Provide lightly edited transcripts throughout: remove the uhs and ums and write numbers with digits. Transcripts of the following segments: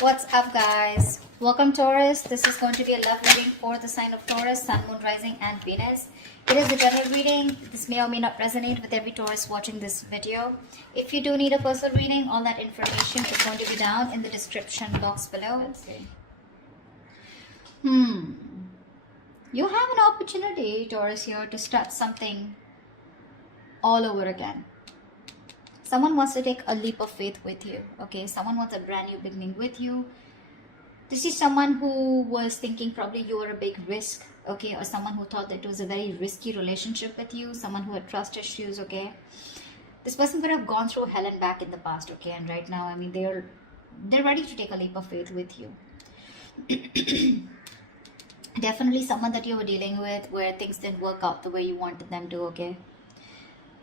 What's up, guys? Welcome, Taurus. This is going to be a love reading for the sign of Taurus, Sun, Moon, Rising, and Venus. It is a general reading. This may or may not resonate with every Taurus watching this video. If you do need a personal reading, all that information is going to be down in the description box below. Let's see. You have an opportunity, Taurus, here to start something all over again. Someone wants to take a leap of faith with you, okay? Someone wants a brand new beginning with you. This is someone who was thinking probably you were a big risk, okay? Or someone who thought that it was a very risky relationship with you. Someone who had trust issues, okay? This person could have gone through hell and back in the past, okay? And right now, I mean, they're ready to take a leap of faith with you. Definitely someone that you were dealing with where things didn't work out the way you wanted them to, okay?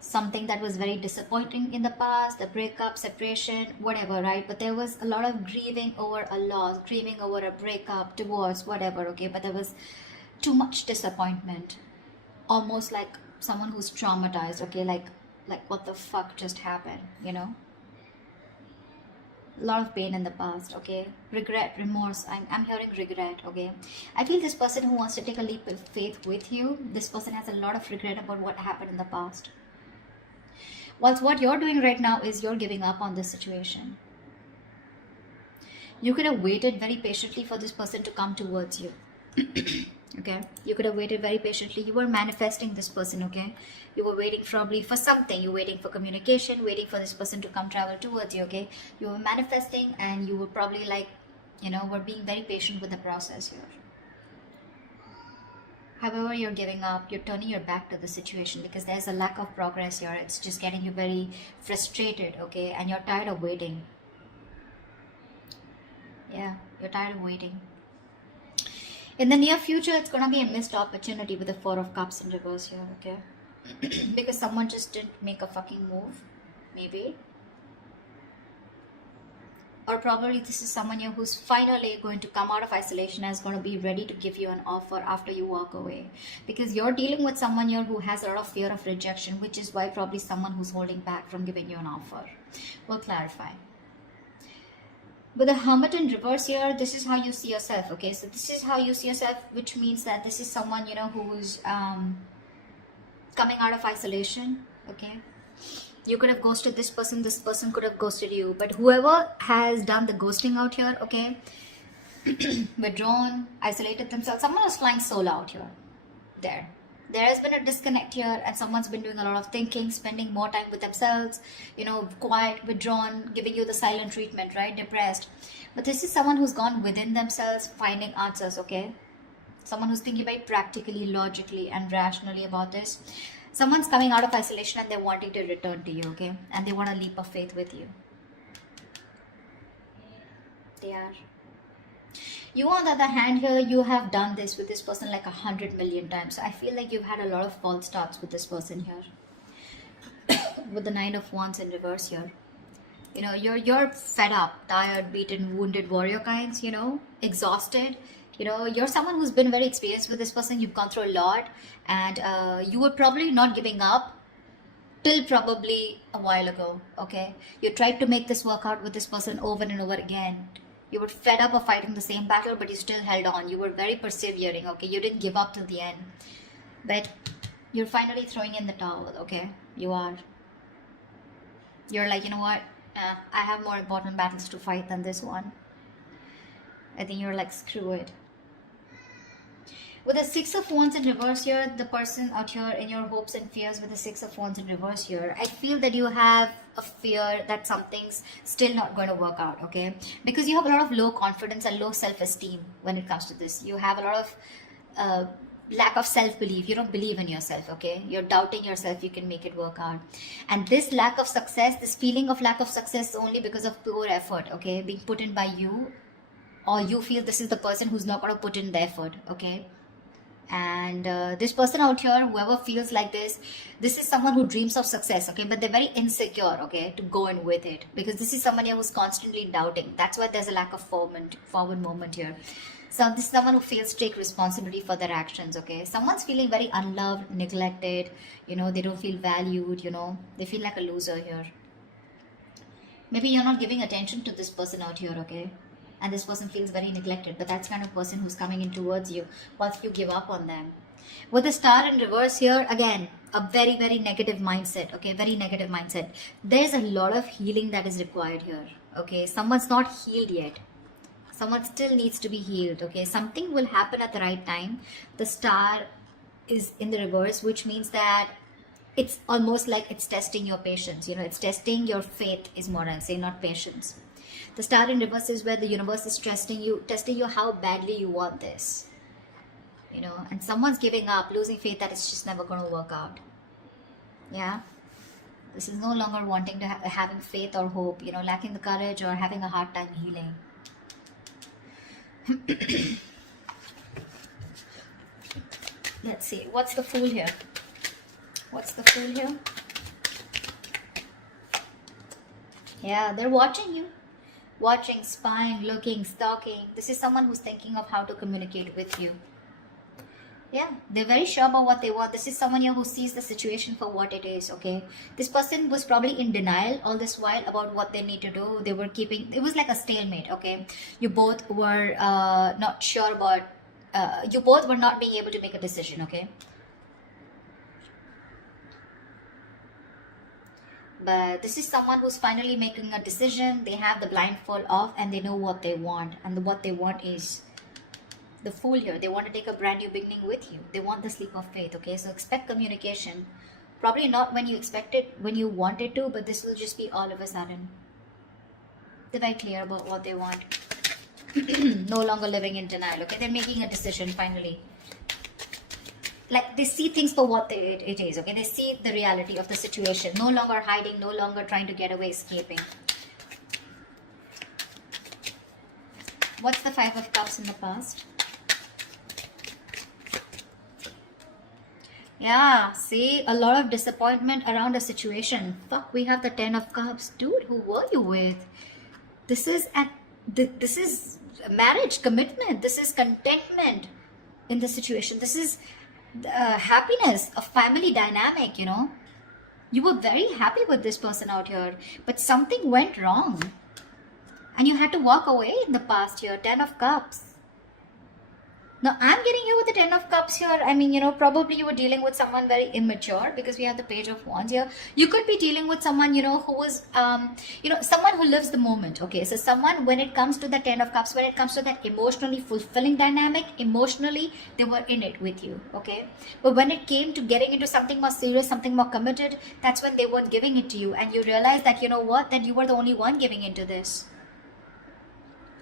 Something that was very disappointing in the past, a breakup, separation, whatever, right? But there was a lot of grieving over a loss, grieving over a breakup, divorce, whatever, okay? But there was too much disappointment, almost like someone who's traumatized, okay? Like what the fuck just happened, you know? A lot of pain in the past, okay? Regret, remorse. I'm hearing regret, okay? I feel this person who wants to take a leap of faith with you, this person has a lot of regret about what happened in the past. Whilst what you're doing right now is you're giving up on this situation. You could have waited very patiently for this person to come towards you. Okay? You could have waited very patiently. You were manifesting this person, okay? You were waiting probably for something. You were waiting for communication, waiting for this person to come travel towards you, okay? You were manifesting and you were probably like, you know, were being very patient with the process here. However, you're giving up, you're turning your back to the situation because there's a lack of progress here. It's just getting you very frustrated, okay? And you're tired of waiting. Yeah, you're tired of waiting. In the near future, it's going to be a missed opportunity with the Four of Cups in reverse here, okay? Because someone just didn't make a fucking move, maybe. Or probably this is someone here who's finally going to come out of isolation and is going to be ready to give you an offer after you walk away. Because you're dealing with someone here who has a lot of fear of rejection, which is why probably someone who's holding back from giving you an offer. We'll clarify. With the Hermit in reverse here, this is how you see yourself, okay? So this is how you see yourself, which means that this is someone, you know, who's coming out of isolation, okay? You could have ghosted this person could have ghosted you. But whoever has done the ghosting out here, okay, withdrawn, isolated themselves, someone was flying solo out here. There has been a disconnect here and someone's been doing a lot of thinking, spending more time with themselves, you know, quiet, withdrawn, giving you the silent treatment, right, depressed. But this is someone who's gone within themselves, finding answers, okay? Someone who's thinking very practically, logically, and rationally about this. Someone's coming out of isolation and they're wanting to return to you, okay? And they want a leap of faith with you. They are. You, on the other hand, here, you have done this with this person like 100 million times. So I feel like you've had a lot of false starts with this person here. With the Nine of Wands in reverse here. You know, you're fed up, tired, beaten, wounded warrior kinds, you know, exhausted. You know, you're someone who's been very experienced with this person. You've gone through a lot and you were probably not giving up till probably a while ago, okay? You tried to make this work out with this person over and over again. You were fed up of fighting the same battle, but you still held on. You were very persevering, okay? You didn't give up till the end. But you're finally throwing in the towel, okay? You are. You're like, you know what? I have more important battles to fight than this one. I think you're like, screw it. With the Six of Wands in reverse here, the person out here in your hopes and fears with the Six of Wands in reverse here, I feel that you have a fear that something's still not going to work out, okay? Because you have a lot of low confidence and low self-esteem when it comes to this. You have a lot of lack of self-belief. You don't believe in yourself, okay? You're doubting yourself you can make it work out. And this lack of success, this feeling of lack of success is only because of poor effort, okay? Being put in by you, or you feel this is the person who's not going to put in the effort, okay? And this person out here, whoever feels like this is someone who dreams of success, okay? But they're very insecure, okay, to go in with it. Because this is someone here who's constantly doubting. That's why there's a lack of forward movement here. So this is someone who feels take responsibility for their actions, okay? Someone's feeling very unloved, neglected, you know, they don't feel valued, you know, they feel like a loser here. Maybe you're not giving attention to this person out here, okay? and this person feels very neglected, but that's kind of person who's coming in towards you once you give up on them. With the star in reverse here, again, a very, very negative mindset, okay, very negative mindset. There's a lot of healing that is required here, okay. Someone's not healed yet. Someone still needs to be healed, okay. Something will happen at the right time. The star is in the reverse, which means that it's almost like it's testing your patience, you know, it's testing your faith is more I'll say, not patience. The star in reverse is where the universe is testing you how badly you want this, you know, and someone's giving up, losing faith that it's just never going to work out. Yeah, this is no longer wanting to having faith or hope, you know, lacking the courage or having a hard time healing. Let's see, what's the Fool here? What's the Fool here? Yeah, they're watching you. Watching, spying, looking, stalking. This is someone who's thinking of how to communicate with you. Yeah, they're very sure about what they want. This is someone here who sees the situation for what it is, okay? This person was probably in denial all this while about what they need to do. They were keeping, it was like a stalemate, okay? You both were not sure about, you both were not being able to make a decision, okay? But this is someone who's finally making a decision. They have the blindfold off and they know what they want. And what they want is the Fool here. They want to take a brand new beginning with you. They want the sleep of faith, okay? So expect communication. Probably not when you expect it, when you want it to, but this will just be all of a sudden. They're very clear about what they want. No longer living in denial, okay? They're making a decision finally. Like, they see things for what it is, okay? They see the reality of the situation. No longer hiding, no longer trying to get away, escaping. What's the Five of Cups in the past? Yeah, see, a lot of disappointment around a situation. Fuck, we have the Ten of Cups. Dude, who were you with? This is marriage, commitment. This is contentment in the situation. This is happiness, a family dynamic, you know. You were very happy with this person out here, but something went wrong and you had to walk away in the past here. Ten of Cups. Now I'm getting here with the Ten of Cups here. I mean, you know, probably you were dealing with someone very immature because we have the Page of Wands here. You could be dealing with someone, you know, who was, you know, someone who lives the moment. Okay, so someone, when it comes to the Ten of Cups, when it comes to that emotionally fulfilling dynamic, emotionally, they were in it with you. Okay, but when it came to getting into something more serious, something more committed, that's when they weren't giving it to you. And you realize that, you know what, that you were the only one giving into this.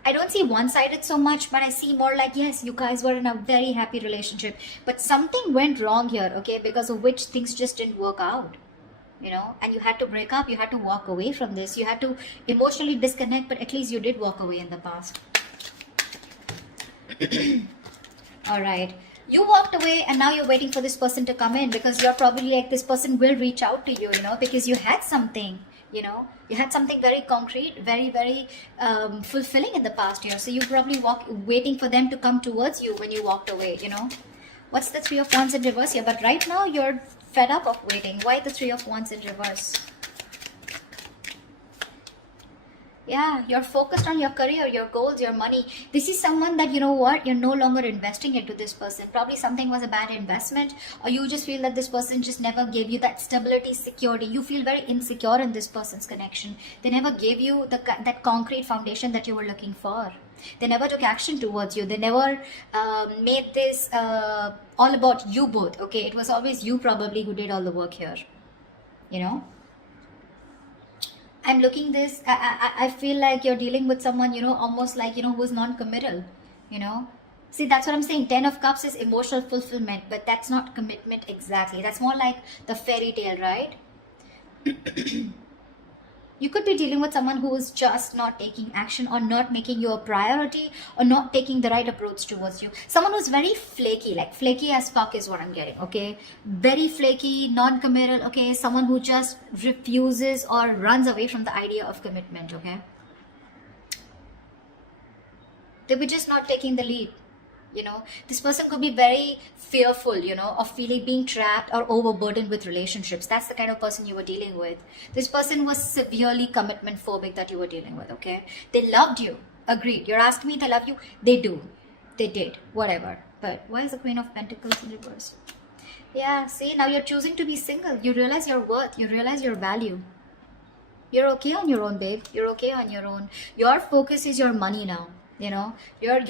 I don't see one-sided so much, but I see more like, yes, you guys were in a very happy relationship, but something went wrong here, okay, because of which things just didn't work out, you know, and you had to break up, you had to walk away from this, you had to emotionally disconnect, but at least you did walk away in the past. All right. You walked away and now you're waiting for this person to come in because you're probably like, this person will reach out to you, you know, because you had something. You know, you had something very concrete, very, very fulfilling in the past year. So you probably waiting for them to come towards you when you walked away, you know. What's the Three of Wands in reverse here? But right now you're fed up of waiting. Why the Three of Wands in reverse? Yeah, you're focused on your career, your goals, your money. This is someone that, you know what, you're no longer investing into this person. Probably something was a bad investment, or you just feel that this person just never gave you that stability, security. You feel very insecure in this person's connection. They never gave you that concrete foundation that you were looking for. They never took action towards you. They never made this all about you both. Okay, it was always you probably who did all the work here, you know. I'm looking this, I feel like you're dealing with someone, you know, almost like, you know, who's non-committal, you know. See, that's what I'm saying. Ten of Cups is emotional fulfillment, but that's not commitment exactly. That's more like the fairy tale, right? You could be dealing with someone who is just not taking action or not making you a priority or not taking the right approach towards you. Someone who's very flaky, like flaky as fuck is what I'm getting, okay? Very flaky, non-committal, okay? Someone who just refuses or runs away from the idea of commitment, okay? They were just not taking the lead. You know, this person could be very fearful, you know, of being trapped or overburdened with relationships. That's the kind of person you were dealing with. This person was severely commitment phobic that you were dealing with, okay? They loved you. Agreed. You're asking me if they love you. They do. They did. Whatever. But why is the Queen of Pentacles in reverse? Yeah, see, now you're choosing to be single. You realize your worth. You realize your value. You're okay on your own, babe. You're okay on your own. Your focus is your money now. You know, you're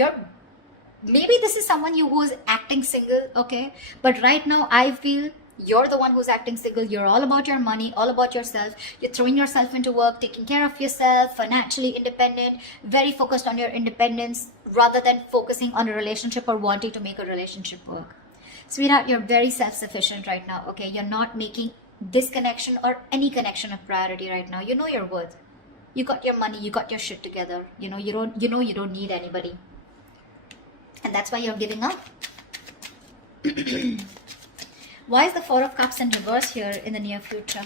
maybe this is someone who's acting single, okay? But right now, I feel you're the one who's acting single. You're all about your money, all about yourself. You're throwing yourself into work, taking care of yourself, financially independent, very focused on your independence rather than focusing on a relationship or wanting to make a relationship work. Sweetheart, you're very self-sufficient right now, okay? You're not making this connection or any connection a priority right now. You know your worth. You got your money, you got your shit together. You know you don't need anybody. And that's why you're giving up. Why is the Four of Cups in reverse here in the near future?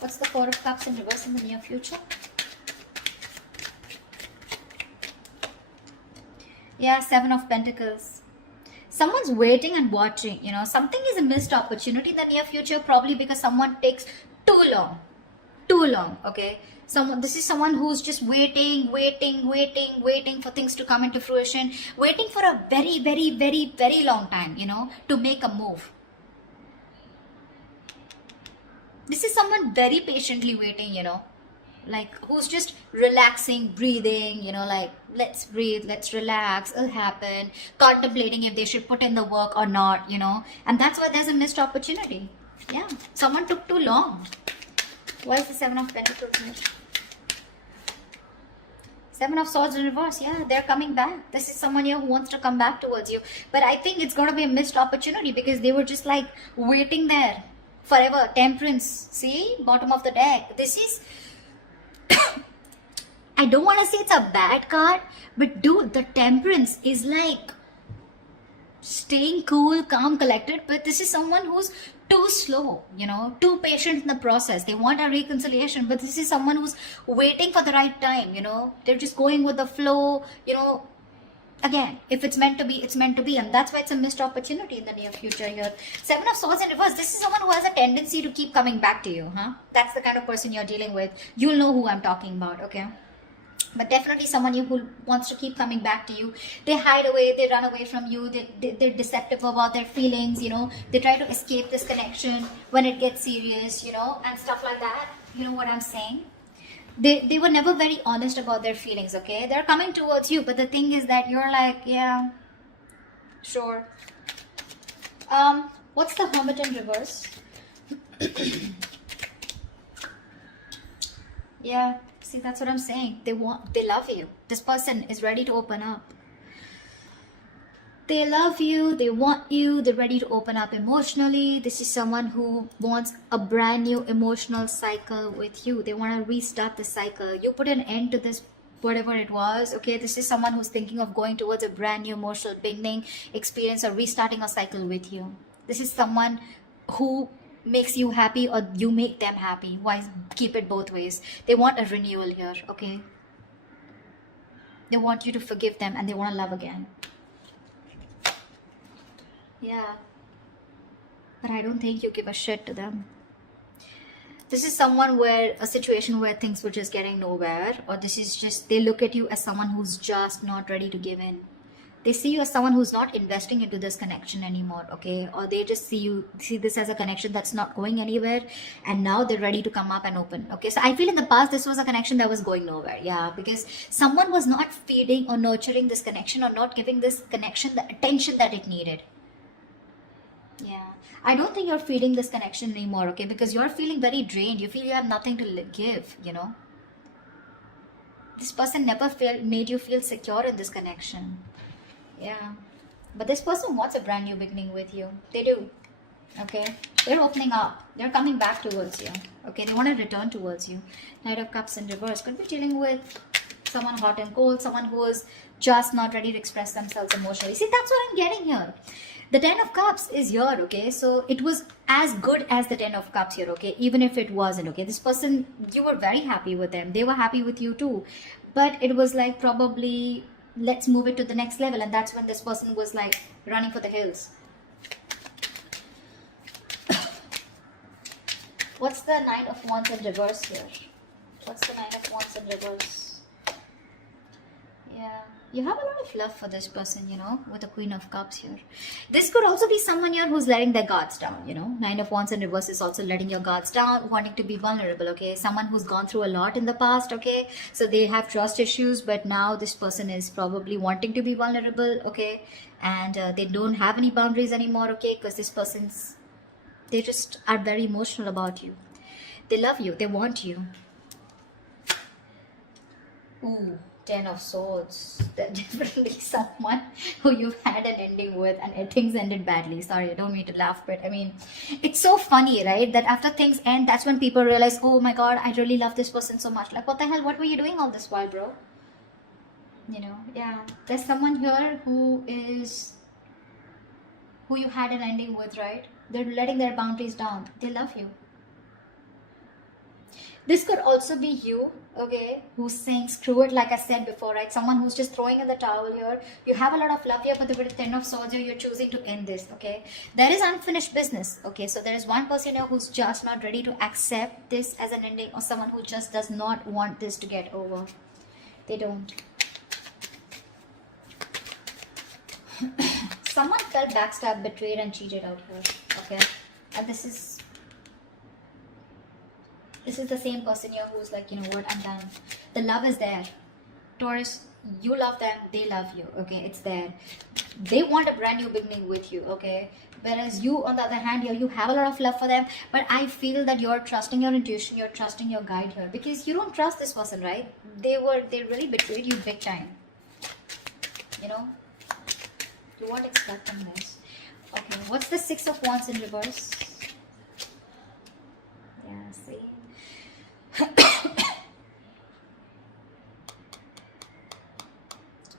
What's the Four of Cups in reverse in the near future? Yeah, Seven of Pentacles. Someone's waiting and watching, you know. Something is a missed opportunity in the near future, probably because someone takes too long, okay? This is someone who's just waiting for things to come into fruition, waiting for a very long time, you know, to make a move. This is someone very patiently waiting, you know, like who's just relaxing, breathing, you know, like let's breathe, let's relax, it'll happen, contemplating if they should put in the work or not, you know. And that's why there's a missed opportunity. Yeah, someone took too long. Why is the Seven of Pentacles here? Seven of Swords in reverse. Yeah, they're coming back. This is someone here who wants to come back towards you. But I think it's going to be a missed opportunity because they were just like waiting there forever. Temperance. See? Bottom of the deck. This is... I don't want to say it's a bad card. But dude, the Temperance is like staying cool, calm, collected. But this is someone who's too slow, you know, too patient in the process. They want a reconciliation, but this is someone who's waiting for the right time, you know. They're just going with the flow, you know. Again, if it's meant to be, it's meant to be. And that's why it's a missed opportunity in the near future here. Seven of Swords in reverse. This is someone who has a tendency to keep coming back to you, huh? That's the kind of person you're dealing with. You'll know who I'm talking about, okay? But definitely someone who wants to keep coming back to you. They hide away, they run away from you, they're deceptive about their feelings, you know. They try to escape this connection when it gets serious, you know, and stuff like that. You know what I'm saying? They were never very honest about their feelings, okay? They're coming towards you, but the thing is that you're like, yeah, sure. What's the Hermit in reverse? Yeah. See, that's what I'm saying. They love you. This person is ready to open up. They love you, they want you, they're ready to open up emotionally. This is someone who wants a brand new emotional cycle with you. They want to restart the cycle. You put an end to this, whatever it was, okay? This is someone who's thinking of going towards a brand new emotional beginning, experience, or restarting a cycle with you. This is someone who makes you happy or you make them happy. Why keep it both ways? They want a renewal here, okay? They want you to forgive them and they want to love again. Yeah. But I don't think you give a shit to them. This is someone where a situation where things were just getting nowhere, or this is just they look at you as someone who's just not ready to give in. They see you as someone who's not investing into this connection anymore, okay? Or they just see this as a connection that's not going anywhere, and now they're ready to come up and open, okay? So I feel in the past this was a connection that was going nowhere, yeah, because someone was not feeding or nurturing this connection or not giving this connection the attention that it needed. Yeah, I don't think you're feeding this connection anymore, okay? Because you're feeling very drained. You feel you have nothing to give, you know? This person never made you feel secure in this connection. Yeah, but this person wants a brand new beginning with you. They do, okay? They're opening up. They're coming back towards you, okay? They want to return towards you. Knight of Cups in reverse. Could be dealing with someone hot and cold, someone who is just not ready to express themselves emotionally. See, that's what I'm getting here. The Ten of Cups is here, okay? So it was as good as the Ten of Cups here, okay? Even if it wasn't, okay? This person, you were very happy with them. They were happy with you too. But it was like probably, let's move it to the next level. And that's when this person was like running for the hills. What's the Knight of Wands in reverse here? What's the Knight of Wands in reverse? Yeah, you have a lot of love for this person, with the Queen of Cups here. This could also be someone here who's letting their guards down, Nine of Wands in reverse is also letting your guards down, wanting to be vulnerable, okay? Someone who's gone through a lot in the past, okay? So they have trust issues, but now this person is probably wanting to be vulnerable, okay? And they don't have any boundaries anymore, okay? Because this person's, they just are very emotional about you. They love you, they want you. Ooh. 10 of Swords. They're definitely someone who you've had an ending with and things ended badly. Sorry, I don't mean to laugh, but I mean, it's so funny, right? That after things end, that's when people realize, oh my god, I really love this person so much. Like, what the hell? What were you doing all this while, bro? Yeah. There's someone here who you had an ending with, right? They're letting their boundaries down. They love you. This could also be you, okay, who's saying screw it, like I said before, right? Someone who's just throwing in the towel here. You have a lot of love here, but with the 10 of Swords here, you're choosing to end this, okay? There is unfinished business, okay? So there is one person here who's just not ready to accept this as an ending, or someone who just does not want this to get over. They don't. Someone felt backstabbed, betrayed, and cheated out here, okay? And this is the same person here who's like, you know what, I'm done. The love is there. Taurus, you love them, they love you, okay? It's there. They want a brand new beginning with you, okay? Whereas you, on the other hand, here, you have a lot of love for them, but I feel that you're trusting your intuition, you're trusting your guide here, because you don't trust this person, right? They really betrayed you big time. You weren't expecting this. Okay, what's the 6 of Wands in reverse? Yeah, see?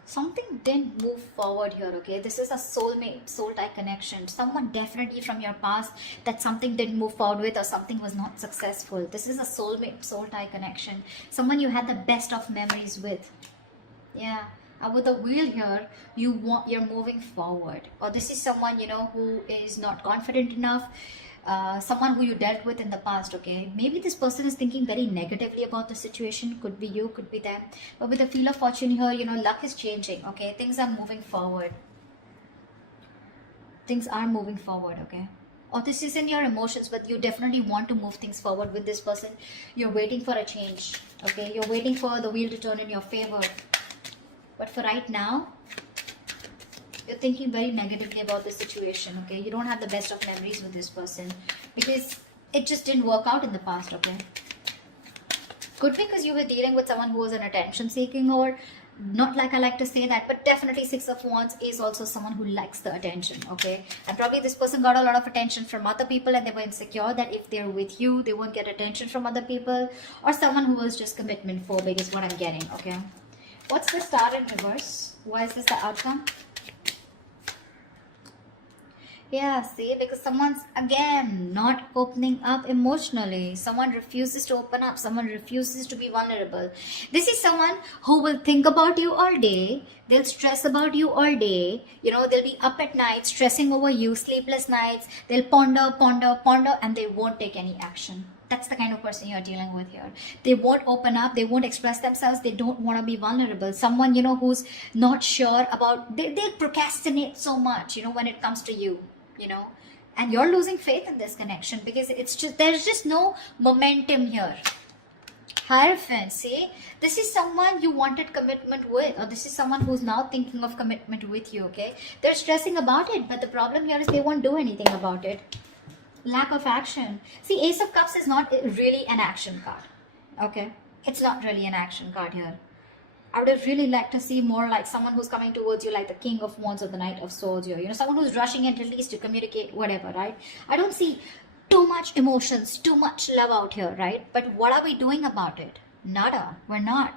Something didn't move forward here, okay? This is a soulmate, soul tie connection. Someone definitely from your past that something didn't move forward with, or something was not successful. This is a soulmate, soul tie connection. Someone you had the best of memories with. Yeah. With the wheel here, you're moving forward. Or this is someone, who is not confident enough. Someone who you dealt with in the past, okay? Maybe this person is thinking very negatively about the situation. Could be you, could be them. But with the Wheel of Fortune here, luck is changing, okay? Things are moving forward. Things are moving forward, okay? Or this is in your emotions, but you definitely want to move things forward with this person. You're waiting for a change, okay? You're waiting for the wheel to turn in your favor. But for right now, you're thinking very negatively about the situation, okay? You don't have the best of memories with this person because it just didn't work out in the past, okay? Could be because you were dealing with someone who was an attention seeking, or not like I like to say that, but definitely 6 of Wands is also someone who likes the attention, okay? And probably this person got a lot of attention from other people and they were insecure that if they're with you, they won't get attention from other people, or someone who was just commitment phobic is what I'm getting, okay? What's the Star in reverse? Why is this the outcome? Yeah, see, because someone's, again, not opening up emotionally. Someone refuses to open up. Someone refuses to be vulnerable. This is someone who will think about you all day. They'll stress about you all day. They'll be up at night, stressing over you, sleepless nights. They'll ponder, and they won't take any action. That's the kind of person you're dealing with here. They won't open up. They won't express themselves. They don't want to be vulnerable. Someone, who's not sure about, they procrastinate so much, when it comes to you. And you're losing faith in this connection because there's just no momentum here. Hierophant, see, this is someone you wanted commitment with, or this is someone who's now thinking of commitment with you, okay? They're stressing about it, but the problem here is they won't do anything about it. Lack of action. See, Ace of Cups is not really an action card, okay? It's not really an action card here. I would have really liked to see more like someone who's coming towards you like the King of Wands or the Knight of Swords here. Someone who's rushing in at least to communicate, whatever, right? I don't see too much emotions, too much love out here, right? But what are we doing about it? Nada. We're not.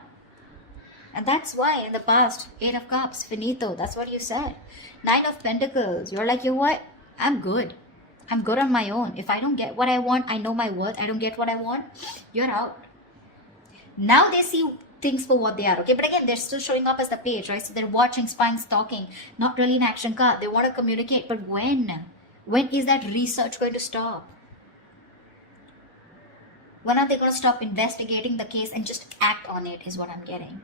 And that's why in the past, 8 of Cups, finito, that's what you said. 9 of Pentacles, you're like, you know what? I'm good. I'm good on my own. If I don't get what I want, I know my worth. I don't get what I want, you're out. Now they see things for what they are, okay? But again, they're still showing up as the page, right? So they're watching, spying, stalking. Not really an action card. They want to communicate, but when? When is that research going to stop? When are they going to stop investigating the case and just act on it is what I'm getting.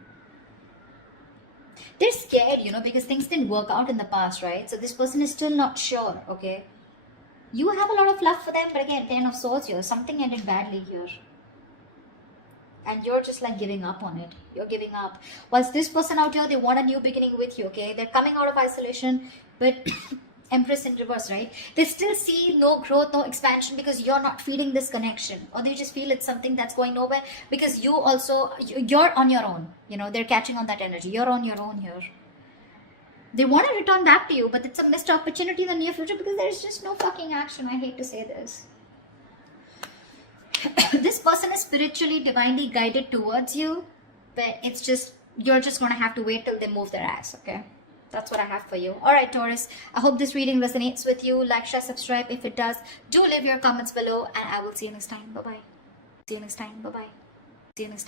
They're scared, because things didn't work out in the past, right? So this person is still not sure, okay? You have a lot of love for them, but again, 10 of swords here. Something ended badly here. And you're just like giving up on it. You're giving up. Whilst this person out here, they want a new beginning with you, okay? They're coming out of isolation, but Empress in reverse, right? They still see no growth, no expansion because you're not feeling this connection. Or they just feel it's something that's going nowhere because you're on your own. They're catching on that energy. You're on your own here. They want to return back to you, but it's a missed opportunity in the near future because there's just no fucking action. I hate to say this. This person is spiritually, divinely guided towards you, but it's just, you're just going to have to wait till they move their ass, okay? That's what I have for you. Alright, Taurus, I hope this reading resonates with you. Like, share, subscribe. If it does, do leave your comments below, and I will see you next time. Bye-bye. See you next time. Bye-bye. See you next time.